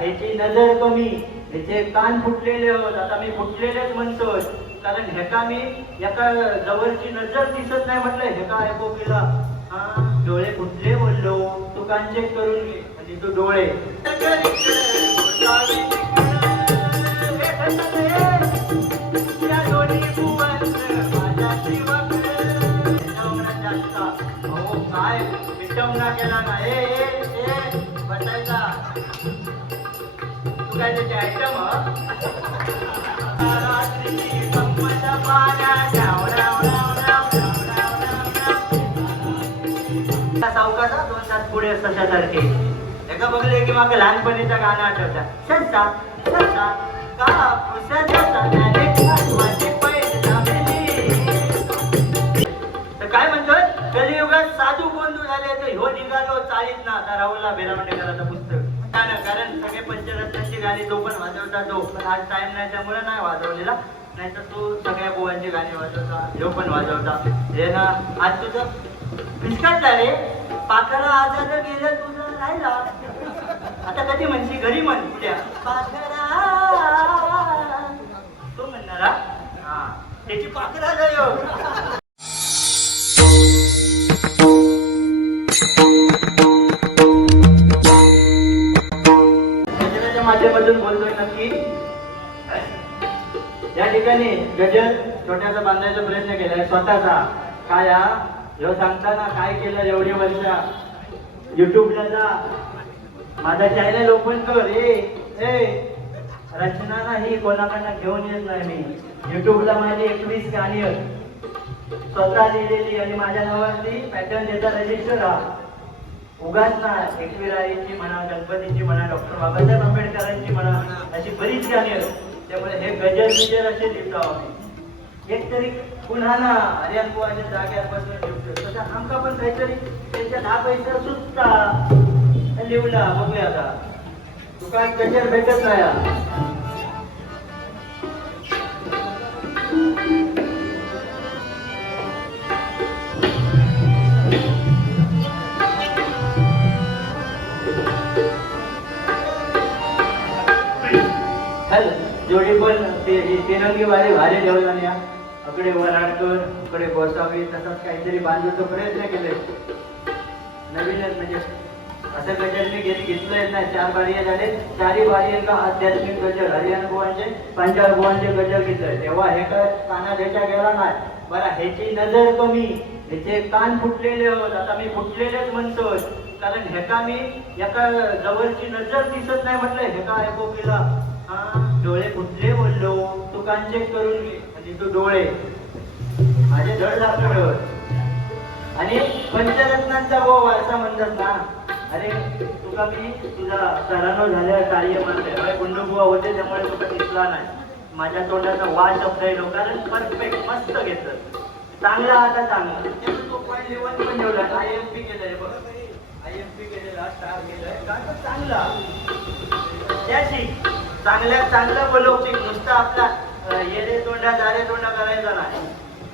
ह्याची नजर कमी. ह्याचे कान फुटलेले होत. आता मी फुटलेलेच म्हणतोय. कारण ह्याका मी एका जवळची नजर दिसत नाही म्हटलं ह्याका ऐकू गेला. हा डोळे फुटले बोललो तू कान चेक करून घे. म्हणजे आणि तू डोळे. हो, काय? विटंबना केला ना. ए ए ए बसायचा आयटम त्या दोन तास पुढे तशासारखे एका बघले की मग लहानपणीचं गाणं आठवतात. ससा काय म्हणतोय? कलियुगात साधू बंधू झाले तर ह्यो निघालो चाळीत ना आता राहुलला बेरामटेकराचं पुस्तक. ना कारण सगळे पंचरत्नांची गाणी तो पण वाजवता तो. पण आज टाइम नाही त्यामुळे नाही वाजवलेला. नाहीतर तो सगळ्या गोवांची गाणी वाजवता ह्यो पण वाजवता. हे ना आज तुझं फिसकाटला रे. पाखरा आजार गेलं तुझं राहिला. आता कधी म्हणशी घरी म्हण उद्या. पाखरा तो म्हणणारा हा त्याची पाखरा जायो या ठिकाणी गजल छोट्याचा बांधायचा प्रयत्न केलाय स्वतःचा. काय ह्यो सांगताना काय केलं एवढी वर्ष? युट्यूबला जा. माझा चॅनल ओपन कर. ए ए रचना नाही कोणाकडनं घेऊन येत नाही मी. युट्यूबला माझी एकवीस गाणी स्वतः लिहिलेली आणि माझ्या नावावरती पॅटर्न देता रजिस्टर हा उगाच ना एकविराईची म्हणा गणपतीची म्हणा डॉक्टर बाबासाहेब आंबेडकरांची म्हणा अशी बरीच गाणी आहेत. त्यामुळे हे गजर बिजल असे लिहितो आम्ही. एक तरी पुन्हा ना हरियाण बुवाच्या जाग्यापासून लिहितो तसं आमका पण काहीतरी त्यांच्या दहा पैसा सुचता लिवला बघूया आता. तुका गजर भेटत नाही तिरंगी वारी भारी ठेवला या. अकडे वराडकर अकडे गोसावी तसंच काहीतरी बांधूचा प्रयत्न केले. नवीनच म्हणजे असं गजरने मी घेत घेतलंय ना चार बारिया झाले. चारही बारियांना आध्यात्मिक गजर हरियाण बुवांचे पंजाब बुवांचे गजर घेतलंय. तेव्हा हे काय काना ह्याच्या गेला नाही. बरं ह्याची नजर कमी. ह्याचे कान फुटलेले होत आता मी फुटलेलेच म्हणतो. कारण ह्याका मी एका जवळची नजर दिसत नाही म्हटलं ह्याका ऐकू केला हा डोळे फुटले बोललो? तू कान चेक करून घे. आणि तू डोळे. माझे धड दाखवलं आणि पंचरत्नांचा वो वारसा म्हणतात ना. अरे तुका मी तुझा सरानो झाल्या कार्य म्हणते गुंडुबुवा होते त्यामुळे तुका दिसला नाही. माझ्या तोंडाचा वा शब्द येलो कारण परफेक्ट मस्त घेतलं. चांगला आता चांगला. त्याचं तो पॉईंट लेवल पण ठेवला. आय एम पी केलंय बघ. आय एम पी केलेला स्टार केलंय. का चांगला. त्याची चांगल्या चांगलं बोलवची नुसतं आपला अं, येडे तोंडा दारे तोंडा करायचा नाही.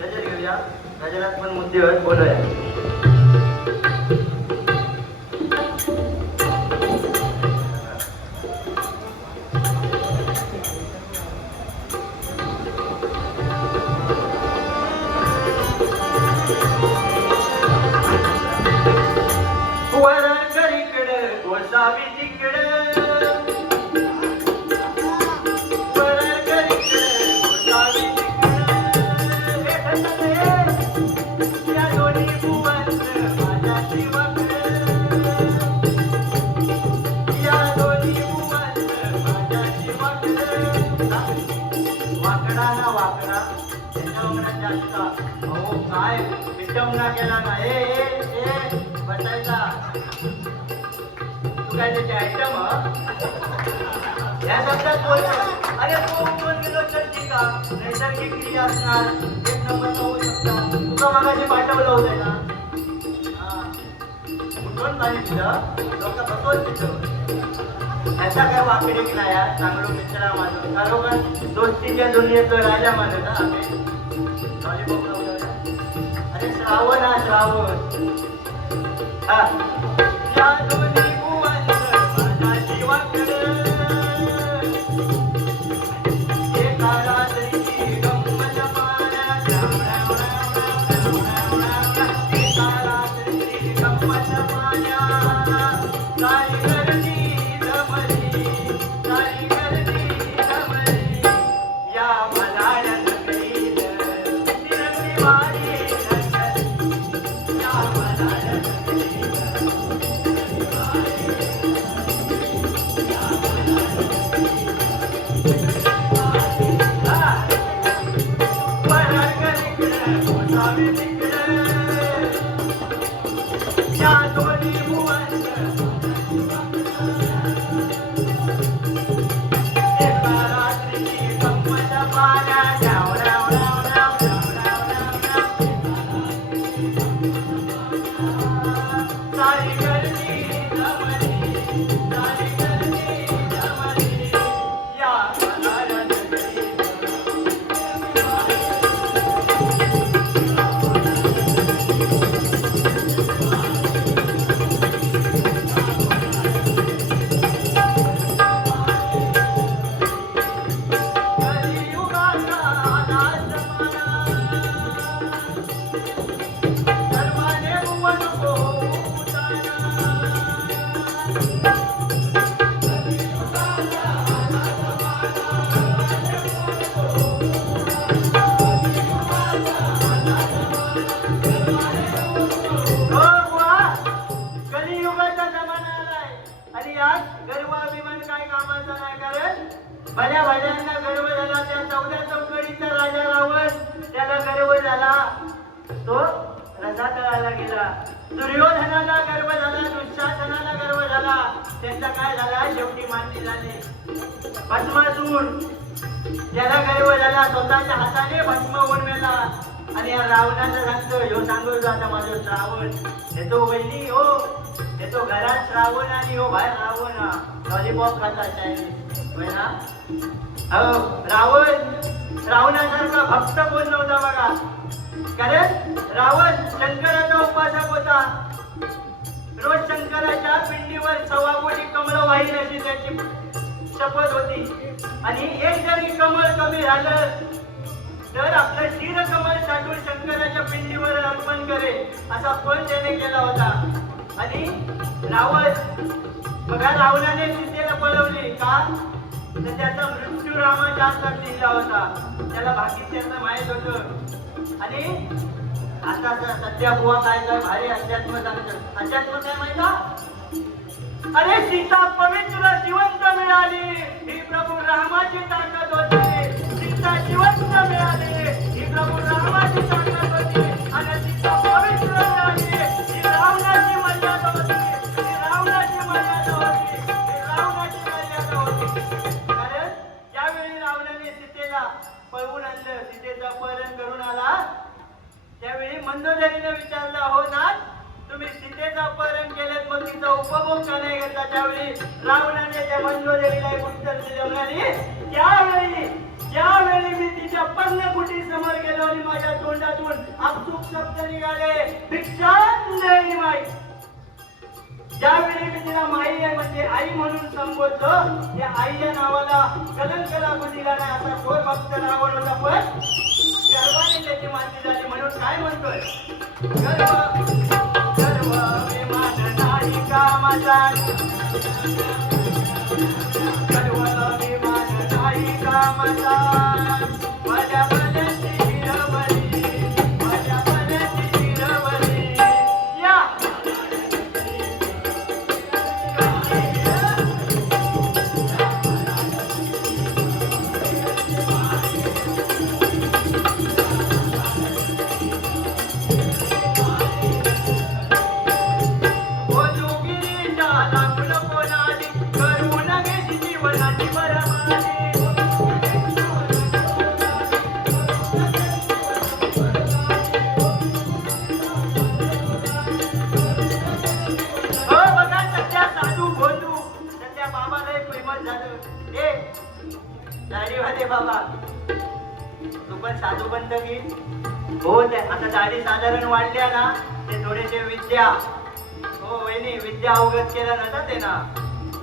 गजर घेऊया. गजरात पण मुद्दे आहेत बोलूया. you. विटंबना केला ना. ए ए ए बसायचा. तू काय त्याची आयटम या शब्दात बोलतो. अरे तो उठून गेलो तर ठीक आहे नैसर्गिक क्रिया असणार. एक नंबर होऊ शकता? तुका मागाशी पाठवलं होतं ना. उठून पाणी तुझं लोक बसवत तिथं. ह्याचा काय वाकडी की नाही यार चांगलो मित्र माझं. खरोखर दोस्तीच्या दुनियेत राजा मानत आम्ही. लॉलीपॉप लावलं श्रावणा श्रावण. हा. या दोन्ही रथातळाला दुर्योधनाला गर्व झाला दुःशासनाला गर्व झाला. त्यांचा काय झाला? शेवटी मान्य झाले. भस्मासून त्याला गर्व झाला. स्वतःच्या हाताने भस्म उडवेला. आणि या रावणाचं सांगतो ह्यो सांगतो आता माझं श्रावण. येतो वहिनी हो. येतो घरात श्रावण आणि हो बाहेर रावण. लॉलीपॉप खाता आहे ना? हो रावण. रावणासारखा भक्त कोण नव्हता बघा. कारण रावण शंकराचा उपासक होता. रोज शंकराच्या पिंडीवर सव्वा कोटी कमळ वाहील अशी त्याची शपथ होती. आणि एक जरी कमळ कमी झालं तर आपलं शिर कमळ साठून शंकराच्या पिंडीवर अर्पण करे असा पण त्याने केला होता. आणि रावण बघा रावणाने सीतेला पळवली का? तर त्याचा मृत्यू रामाच्या हातात लिहिला होता. त्याला बाकी त्यांना माहीत होतं. आणि आता सध्या बुवा काय काय भारी अध्यात्म सांगतं अध्यात्म काय माहिती अरे सीता पवित्र जिवंत मिळाली. ही प्रभू रामाची ताकद होती. सीता जिवंत मिळाली. ही प्रभू रामाची ताकद पळवून आणलं. सीतेचं अपहरण करून आला. त्यावेळी मंदोदरीने विचारलं हो नाथ तुम्ही सीतेचं अपहरण केलेत मग तिचा उपभोग का नाही घेतला? त्यावेळी रावणाने त्या मंदोदरीला एक उत्तर दिलं म्हणाली त्यावेळी त्यावेळी मी तिच्या पर्णकुटी समोर गेलो आणि माझ्या तोंडातून आपसूक शब्द निघाले. भिक्षा नाही माई. ज्यावेळी मी तिला माई आहे म्हणजे आई म्हणून संबोधलो त्या आईच्या नावाला कलंक लागू दिला नाही असा थोर भक्त रावण होता पण गर्वाने त्याची माती झाली म्हणून काय म्हणतोय? गर्व गर्व अभिमान नाही कामाचा गर्व विमान नाही कामाचा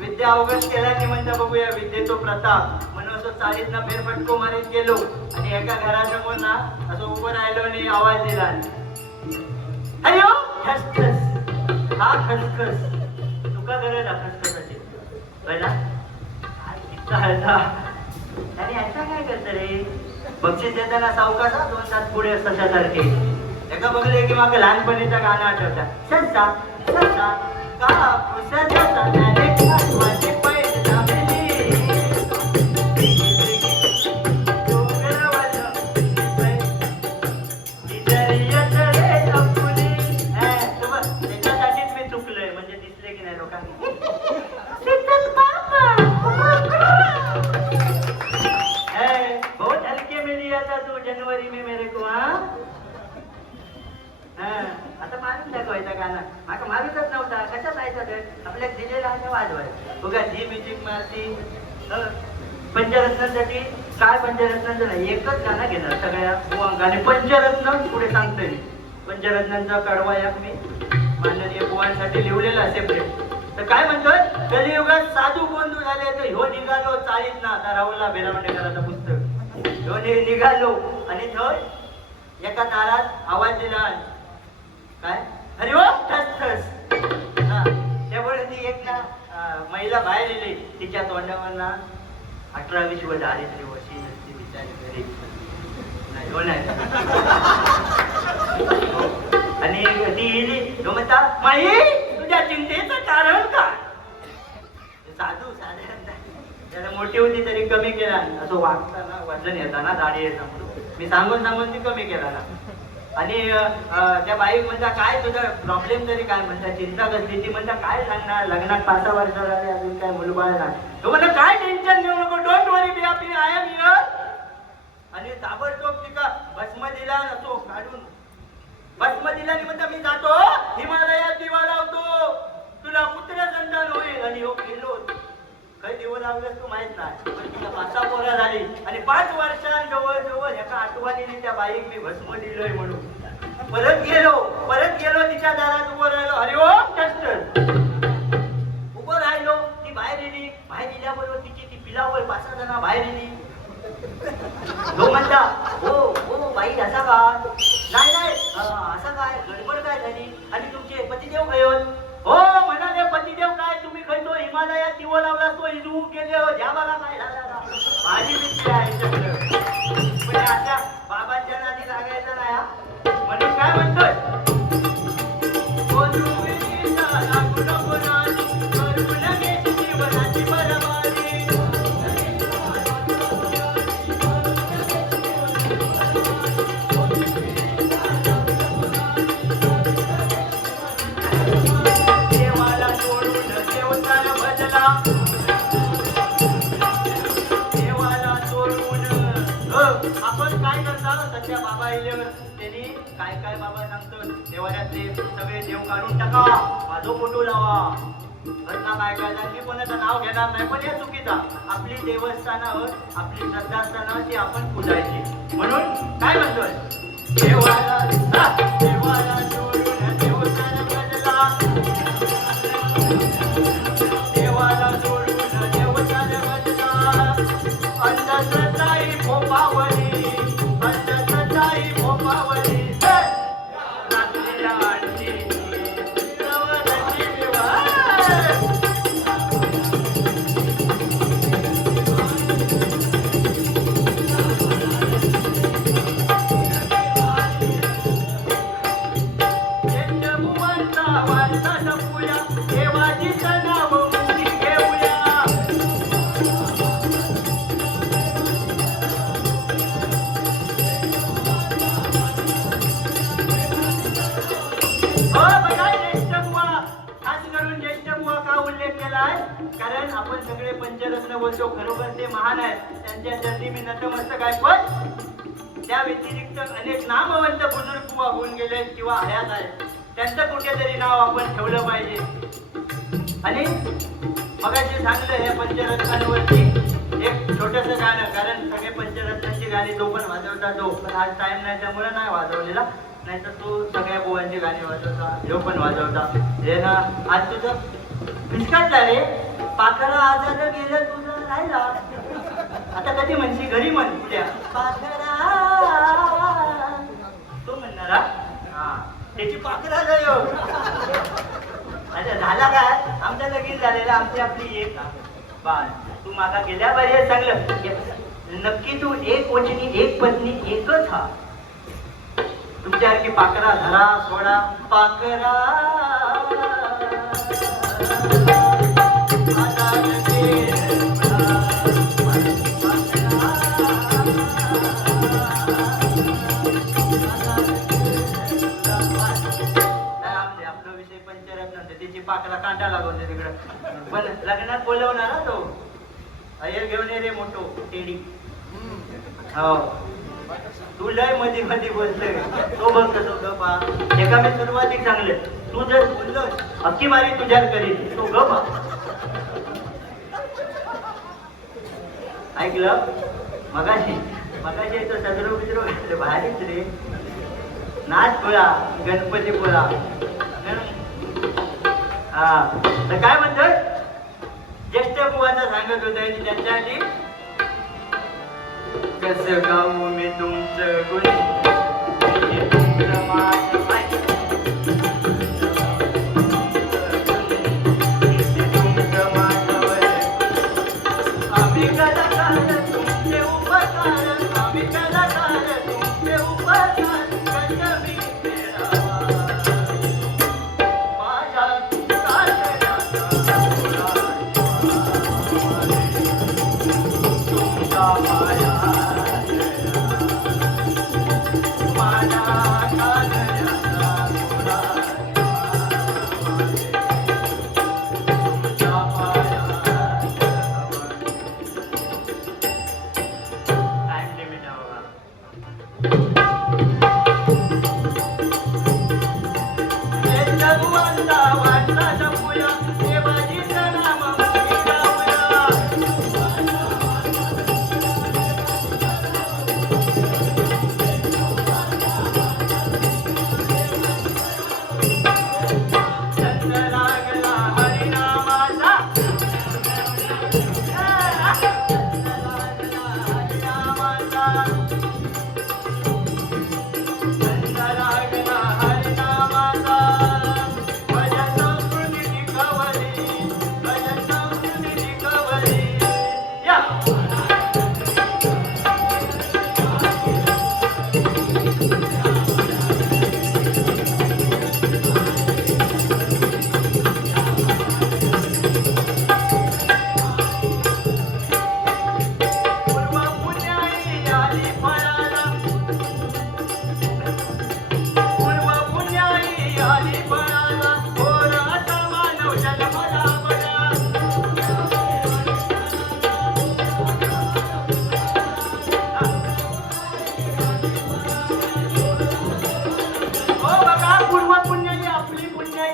विद्या अवगत केल्याने म्हणता बघूया विद्येचो प्रताप. म्हणून असं चाळीतनं फेरफटको मारीत गेलो. आणि एका घरासमोर ना असं उभं राहिलो आणि आवाज दिला. हॅलो खसखस. हा खसखस. तुका गरज हा खसखसाची. कळला? आणि याचा काय करत रे? बक्षीस देताना सावकासा दोन तास पुढे तशासारखे एका बघले की मग लहानपणीचा गाणं आठवतं. ससा ससा कापूस ससा पंचरत्नांचं नाही एकच गाणं घेणार सगळ्या गाणे पंचरत्न पुढे सांगतोय मी. पंचरत्नांचा कडवा या मी. माननीय बुवांसाठी लिहिलेला सेपरेट तर काय म्हणतोय? कलियुगात साधू बंधू झाले तर ह्यो निघालो चाळीत ना आता राहुलला बेलावंडेकराचं पुस्तक. ह्यो निघालो. आणि थोड एका दारात आवाज दिला. काय? अरे वा ठस ठस. हा. त्यामुळे ती एक ना महिला बाहेर येली तिच्या तोंडावर ना अठरा वीस व दारिद्र्य वशी नसते बिचारी घरी नाही. हो नाही. हो. आणि ती येली तो म्हणता माई तुझ्या चिंतेचं कारण काय? साधू साधारण त्याला मोठी होती तरी कमी केला. असं वागताना वजन येताना दाढी येता म्हणून. मी सांगून सांगून ती कमी केला ना. आणि त्या बाई म्हणता काय तुझा प्रॉब्लेम तरी काय? म्हणता चिंता कसली? ती म्हणता काय सांगणार? लग्नात पाच सहा वर्ष झाले अजून काय मुलबाळ नाही. तो म्हणता काय टेन्शन घेऊ नको डोंट वरी बी आपली आय एम हिअर आणि ताबडतोब तिका भस्म दिला तो काढून भस्म दिला आणि म्हणता मी जातो हिमालयात दिवा लावतो. तुला पुत्र संतान होईल. आणि हो गेलो काही दिवस लावलं तू माहीत नाही. पण तिला पाच सहा झाली. आणि पाच वर्षां जवळ जवळ एका आठवणीने त्या बाईक मी भस्म दिलोय म्हणून. परत गेलो परत गेलो तिच्या दारात उभं राहिलो. अरे ओ उभं राहिलो ती बाहेर येली बाहेर येल्याबरोबर तिची ती पिलावर पाच जण बाहेर येली तो म्हणता हो हो बाई असा का? नाही नाही असा असं काय? गडबड काय झाली? आणि तुमचे पतिदेव गयोत? हो म्हणाले पतिदेव काय? तुम्ही खंडो हिमालयात दिवं लावला तो इजू गेले हो द्या बघा काय झाला माझी भीती आहे सगळं. म्हणजे अशा बाबांच्या नादी लागायचं नाही हा. काय म्हणतोय? ओ जो फोटो लावा. घटना काय काय मी कोणाचं नाव घेणार नाही पण हे चुकीचा आपली देवस्थानावर आपली श्रद्धास्थानावर ती आपण पुजायची. म्हणून काय म्हणतोय? देवाला देवाला पंचरत्न बोलतो खरोखर ते महान आहेत त्यांच्या चरणी मी नतमस्तक आहे. पण त्या व्यतिरिक्त अनेक नामवंत बुजुर्ग होऊन गेले किंवा हयात आहेत. त्यांचं कुठेतरी नाव आपण ठेवलं पाहिजे. आणि मग मगाशी सांगलं हे पंचरत्नांवरती एक छोटस गाणं कारण सगळे पंचरत्नांची गाणी तो पण वाजवता तो पण आज टाइम नाही त्यामुळे नाही वाजवलेला. नाहीतर तो सगळ्या बुवांची गाणी वाजवता ह्यो पण वाजवता. हे ना आज तुझं फिसकाटला रे पाखरा आजार गेलं तू. राहिला आता कधी म्हणजे घरी म्हण उद्या. पाखरा. तो म्हणणार हा? त्याची पाखरा जायो अच्छा झाला काय आमच्या लगीन झालेला आमची आपली एक. हा. तू मागा गेल्या बारी हे चांगलं. नक्की तू एक वचनी एक पत्नी एकच हा. तुमच्यासारखी पाकरा धरा सोडा पाकरा पाकला कांटा लागवते तिकडं. पण लग्नात बोलवणार ना तो. अयर घेऊन ये रे मोठो टेडी. हो. तू लयमध्ये मध्ये बोलतोय. तो बघ कसं गपा एका मी सुरुवाती चांगले तू जर बोललो अक्की मारी तुझ्यात करीन. तो गपा ऐकलं? मगाशी. मगाशी तो सदरो बिदरो घातलं भारीच रे. नाच बोला गणपती बोला हा. तर काय म्हणतोय? ज्येष्ठ बुवाचा सांगत होत आधी कसं गाऊ मी तुमचं गुण?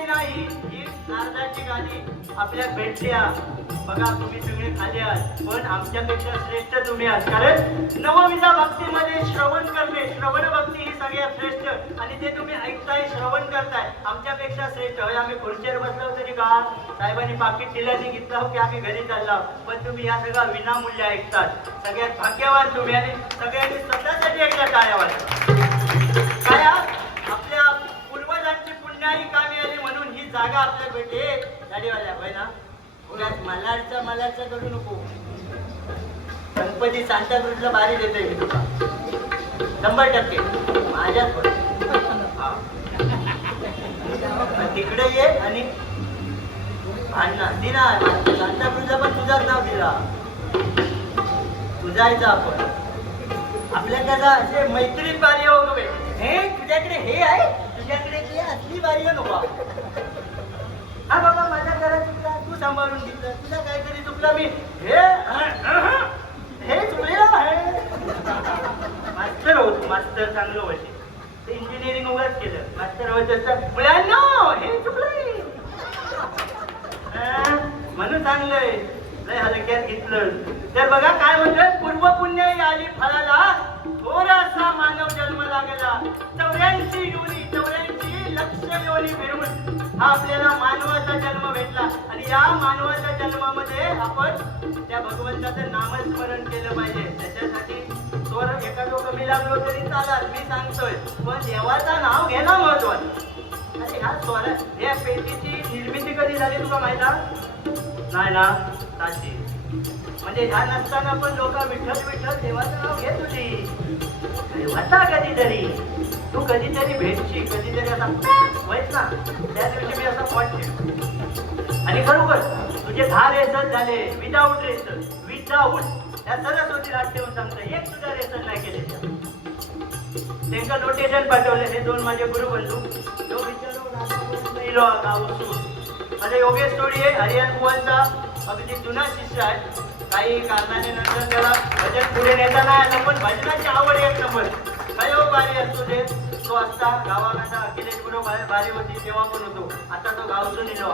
नाही ही नारदाची गाणी आपल्या भेटल्या बघा तुम्ही सगळे खाली आहात पण आमच्यापेक्षा श्रेष्ठ तुम्ही आहात. कारण नवविधा भक्तीमध्ये श्रवण करणे श्रवण भक्ती ही सगळ्यात श्रेष्ठ. आणि ते तुम्ही ऐकताय श्रवण करताय आमच्यापेक्षा श्रेष्ठ. होय आम्ही खुर्चीवर बसलो तरी का? साहेबांनी पाकिट दिल्याने घेतलं हो की आम्ही घरी चाललो पण तुम्ही या सगळ्या विनामूल्य ऐकतात. सगळ्यात भाग्यवान तुम्ही आणि सगळ्यांनी स्वतःसाठी एकदा टाळ्या काय आपल्या अन्यायी कामी आली म्हणून ही जागा आपल्या भेटे. गाडीवाल्या होय ना? उगाच मलाडचा मलाडचा करू नको. गणपती सांताक्रूजला भारी देते शंभर टक्के. माझ्याच पण तिकडे ये आणि अण्णा दिना सांताक्रूजला पण तुझाच नाव दिला. तुझायचं आपण. आपल्या त्याला असे मैत्री कार्य हो हे तुझ्याकडे हे आहे? तुझ्याकडे असली बारी नको हा बाबा माझ्या घरात चुकला तू सांभाळून घेतलं. तुला काहीतरी चुकला मी. हे हे चुकलेलं आहे. मास्तर होतो मास्तर चांगलं होते ते इंजिनिअरिंग उगाच केलं. मास्तर होत असतं. मुलांनो हे चुकलंय. म्हणून चांगलंय लय हलक्यात घेतलं. तर बघा काय म्हणतोय पूर्व पुण्य आली फळाला. थोडासा मानव जन्म लागला. चौऱ्याऐंशी युनी चौऱ्याऐंशी लक्ष योनी हा आपल्याला मानवाचा जन्म भेटला. आणि या मानवाच्या जन्मामध्ये आपण त्या भगवंताचं नामस्मरण केलं पाहिजे. त्याच्यासाठी स्वर लोक कमी लागलो तरी चालाल मी सांगतोय. पण देवाचं नाव घेणं महत्वाचं. आणि ह्या स्वर या पेटीची निर्मिती कधी झाली तुला माहिता नाही ना साची. म्हणजे ह्या नसताना पण लोक विठ्ठल विठ्ठल देवाचं नाव घेत होती. कधी होता कधीतरी. तू कधीतरी भेटशी कधीतरी असा व्हायच ना? त्या दिवशी मी असा पॉट आणि खरोखर तुझे दहा रेसन झाले विदाऊट रेसन विदाऊट त्या सरस्वती रात ठेवून सांगतो एक सुद्धा रेसन नाही केले त्यांना नोटेशन पाठवले हे दोन माझे गुरुबंधू तो विचारू राजा इलो माझा योगेश तोडी आहे हरियाण कुवांचा अगदी जुना शिष्य आहे. काही कारणाने नंतर त्याला भजन पुढे नेता नाही आलं पण भजनाची आवड एक नंबर. कयो बारी असतो ते तो असता गावाकडचा अखिलेश गुरु बारी बारी होती तेव्हा पण होतो. आता तो गावचून इलो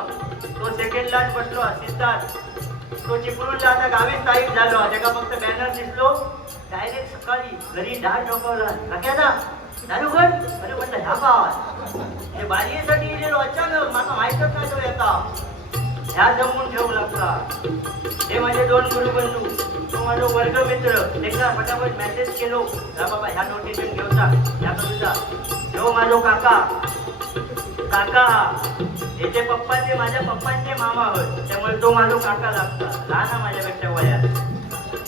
तो सेकंडलाच बसलो सिद्धार्थ. तो चिपळूणला आता गावी स्थायिक झालो. त्याला फक्त बॅनर दिसलो. डायरेक्ट सकाळी घरी डाळ ठोकवला सगळ्यांना कर अरे म्हटलं ह्या गावात हे बारीसाठी गेलेलो अचानक. मला माहीतच नाही तो येता. ह्या जमून ठेवू लागता. हे माझे दोन गुरुबंधू तो माझा वर्गमित्र एकदा फटाफट मेसेज केलो. जा बाबा ह्या नोटिफिकेशन घेऊचा ह्या करूचा जो. माझो काका. काका याचे पप्पाचे माझ्या पप्पांचे मामा होय त्यामुळे तो माझा काका लागता. लहान हा माझ्यापेक्षा वयात.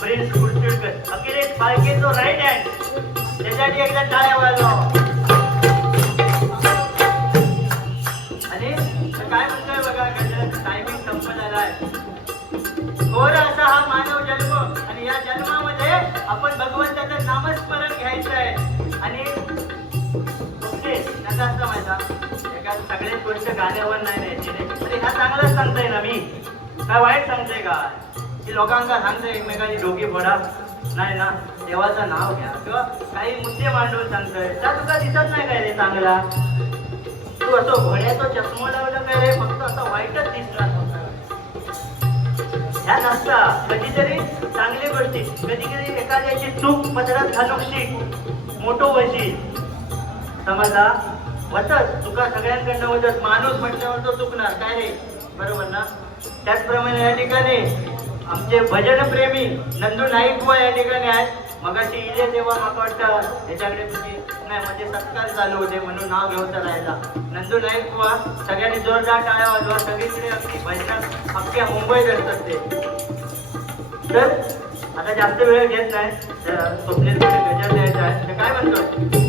प्रिन्स कुर्चिडकर अखिलेश फाळके तो राईट हँड त्याच्यासाठी एकदा टाळ्या वाजवा. आणि काय म्हणतात? घोर असा हा मानव जन्म. आणि या जन्मामध्ये आपण भगवंताचं नामस्मरण घ्यायचं आहे. आणि ओके त्याचा एका सगळ्याच गोष्ट गाण्यावर नाही न्यायची अरे ह्या चांगलंच सांगताय ना मी. काय वाईट सांगते का? की लोकांना सांगतोय एकमेकांची डोकी फोडा. नाही ना देवाचं नाव घ्या. किंवा काही मुद्दे मांडून सांगतोय. त्या तुला दिसत नाही काय रे चांगला. तू असं घोड्याचा चष्मा लावलं काय रे? फक्त असं वाईटच दिसणार ह्या नसता कधीतरी चांगली गोष्टी कधी कधी एखाद्याची चूक पदरात घालूक शिक मोठो वशी समजा वतच तुका सगळ्यांकडनं होतच माणूस म्हटल्यावर तो चुकणार काय रे? बरोबर ना? त्याचप्रमाणे या ठिकाणी आमचे भजन प्रेमी नंदू नाईक व या ठिकाणी आहेत. मगाशी इले तेव्हा मला वाटतं याच्याकडे तुझी नाही म्हणजे सत्कार चालू होते म्हणून नाव घेऊन राहायला नंदू नाईक बुवा सगळ्यांनी जोरदार टाळ्या वाजवा सगळीकडे अगदी भजनात अख्ख्या मुंबईत असतात ते. तर आता जास्त वेळ घेत नाही तर स्वप्नील गजर द्यायचा आहे. काय म्हणतो?